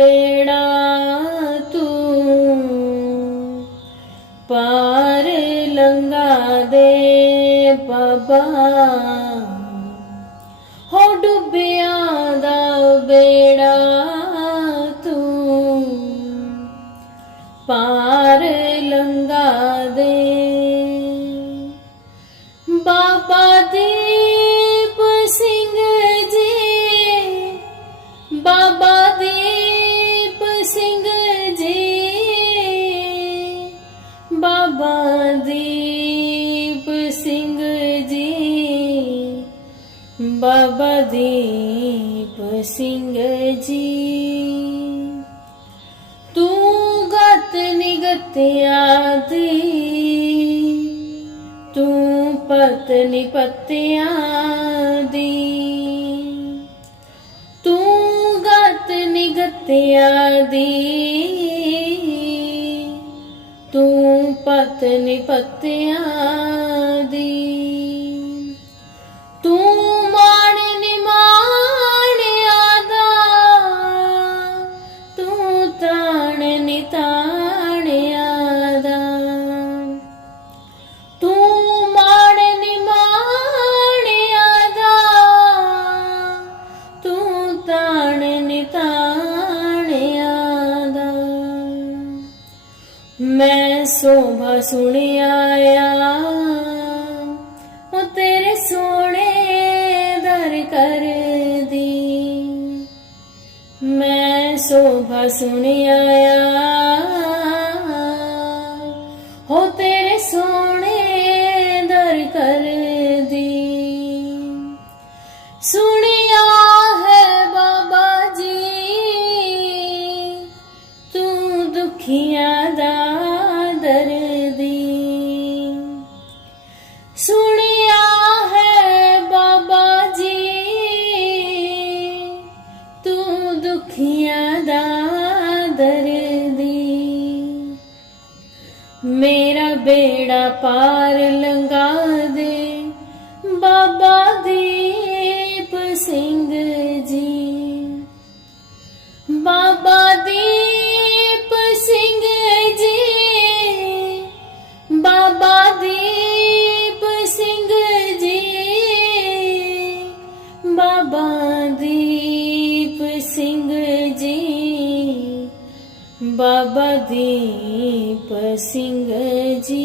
ਬੇੜਾ ਤੂੰ ਪਾਰ ਲੰਗਾ ਦੇ ਬਾਬਾ। ਹੋ ਡੁੱਬਿਆ ਦਾ ਬੇੜਾ ਤੂੰ ਪਾਰ ਦੀਪ ਸਿੰਘ ਜੀ ਤੂੰ ਗਤ ਨਿਗਤਿਆ ਦੀ ਤੂੰ ਪਤਨੀ ਪਤਿਆਂ ਦੀ ਤੂੰ ਗਤ ਨਿਗਤਿਆ ਦੀ ਤੂੰ ਪਤਨੀ ਪਤਿਆਂ ਦੀ ਮੈਂ ਸੋਭਾ ਸੁਣਿਆ ਉਹ ਤੇਰੇ ਸੋਹਣੇ ਦਰ ਕਰਦੀ। ਮੈਂ ਸੋਭਾ ਸੁਣਿਆ ਦੁਖੀਆਂ ਦਾ ਦਰਦੀ ਮੇਰਾ ਬੇੜਾ ਪਾਰ ਲੰਗਾ ਦੇ। ਬਾਬਾ ਦੀ બાબા દેવ સિંહજી